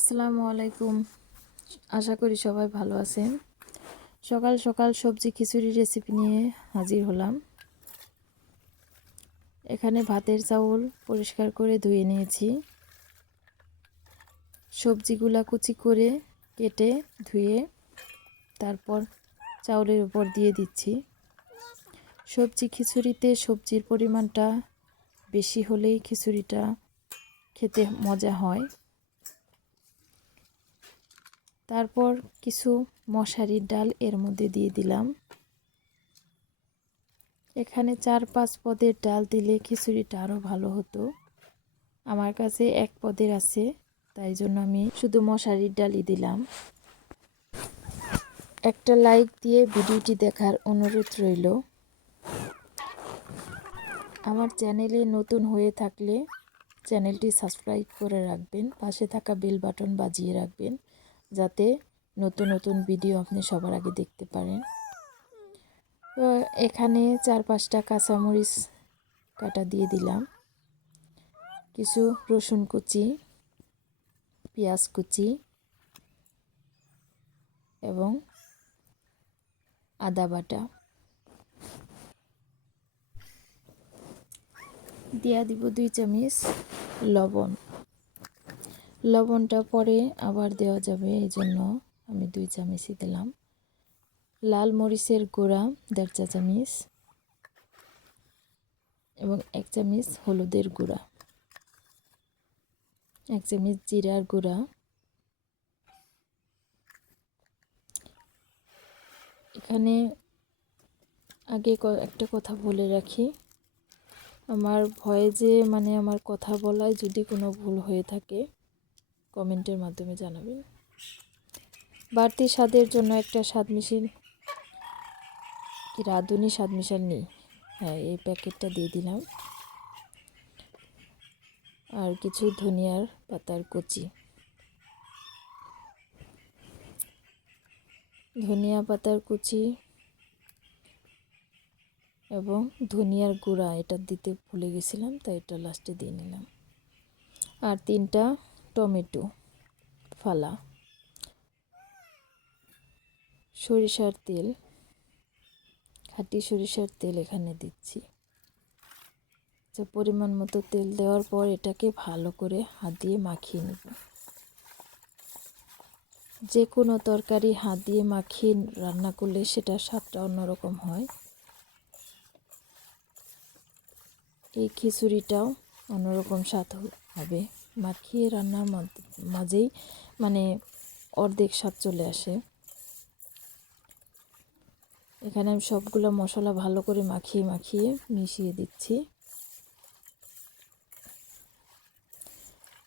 আসসালামু আলাইকুম। আশা করি সবাই ভালো আছেন। সকাল সকাল সবজি খিচুড়ি রেসিপি নিয়ে হাজির হলাম। এখানে ভাতের চাউল পরিষ্কার করে ধুয়ে নিয়েছি। সবজিগুলা কুচি করে কেটে ধুয়ে তারপর চাউলের উপর দিয়ে দিচ্ছি। সবজি খিচুড়িতে সবজির পরিমাণটা বেশি হলেই খিচুড়িটা খেতে মজা হয়। তারপর কিছু মশারির ডাল এর মধ্যে দিয়ে দিলাম। এখানে 4-5 পদের ডাল দিলে খিচুড়িটা আরও ভালো হতো। আমার কাছে 1 পদের আছে, তাই জন্য আমি শুধু মশারির ডালই দিলাম। একটা লাইক দিয়ে ভিডিওটি দেখার অনুরোধ রইল। আমার চ্যানেলে নতুন হয়ে থাকলে চ্যানেলটি সাবস্ক্রাইব করে রাখবেন, পাশে থাকা বেল বাটন বাজিয়ে রাখবেন, যাতে নতুন নতুন ভিডিও আপনি সবার আগে দেখতে পারেন। তো এখানে 4-5টা কাঁচামরিচ কাটা দিয়ে দিলাম, কিছু রসুন কুচি, পেঁয়াজ কুচি এবং আদা বাটা দিয়া দিব 2 চামচ লবণ। লবণটা পরে আবার দেওয়া যাবে, এই জন্য আমি 2 চামচই দিলাম। লাল মরিচের গুঁড়া 1.5 চা চামচ এবং 1 চামচ হলুদের গুঁড়া, 1 চামচ জিরার গুঁড়া। এখানে আগে একটা কথা বলে রাখি, আমার ভয়েসে আমার কথা বলায় যদি কোনো ভুল হয়ে থাকে কমেন্টের মাধ্যমে জানাবেন। বাড়তি স্বাদের জন্য একটা স্বাদ মিশিয়ে রাঁধুনি স্বাদ মিশাল নেই, হ্যাঁ এই প্যাকেটটা দিয়ে দিলাম। আর কিছু ধনিয়ার পাতার কুচি, ধনিয়া পাতার কুচি এবং ধনিয়ার গুঁড়া, এটা দিতে ভুলে গেছিলাম তাই এটা লাস্টে দিয়ে নিলাম। আর 3টা টমেটো ফালা, সরিষার তেল, খাঁটি সরিষার তেল এখানে দিচ্ছি। তো পরিমাণ মতো তেল দেওয়ার পর এটাকে ভালো করে হাত দিয়ে মাখিয়ে নেব। যে কোনো তরকারি হাত দিয়ে মাখিয়ে রান্না করলে সেটা স্বাদটা অন্যরকম হয়। এই খিচুড়িটাও অন্যরকম স্বাদ হবে, মাখিয়ে রান্নার মাঝেই অর্ধেক স্বাদ চলে আসে। এখানে আমি সবগুলো মশলা ভালো করে মাখিয়ে মিশিয়ে দিচ্ছি,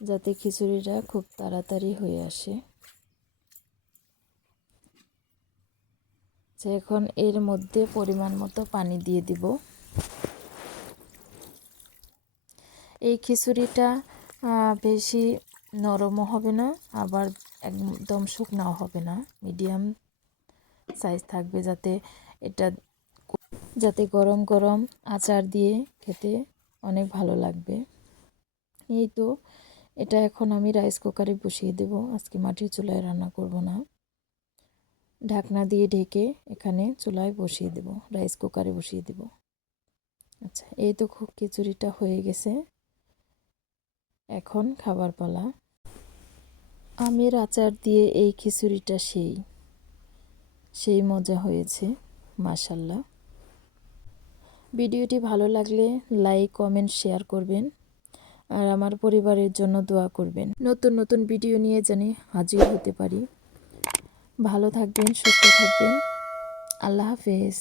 যাতে খিচুড়িটা খুব তাড়াতাড়ি হয়ে আসে। এখন এর মধ্যে পরিমাণ মতো পানি দিয়ে দিব। এই খিচুড়িটা বেশি নরমও হবে না, আবার একদম শুকনাও হবে না, মিডিয়াম সাইজ থাকবে, যাতে গরম গরম আচার দিয়ে খেতে অনেক ভালো লাগবে। এই তো এটা এখন আমি রাইস কুকারে বসিয়ে দেব, আজকে মাটির চুলায় রান্না করব না। ঢাকনা দিয়ে ঢেকে এখানে চুলায় বসিয়ে দেব, রাইস কুকারে বসিয়ে দেব। আচ্ছা, এই তো খুব খিচুড়িটা হয়ে গেছে, এখন খাবার পালা। আমের আচার দিয়ে এই খিচুড়িটা সেই মজা হয়েছে, মাশাআল্লাহ। ভিডিওটি ভালো লাগলে লাইক কমেন্ট শেয়ার করবেন, আর আমার পরিবারের জন্য দোয়া করবেন। নতুন নতুন ভিডিও নিয়ে জানি হাজির হতে পারি। ভালো থাকবেন, সুস্থ থাকবেন। আল্লাহ হাফেজ।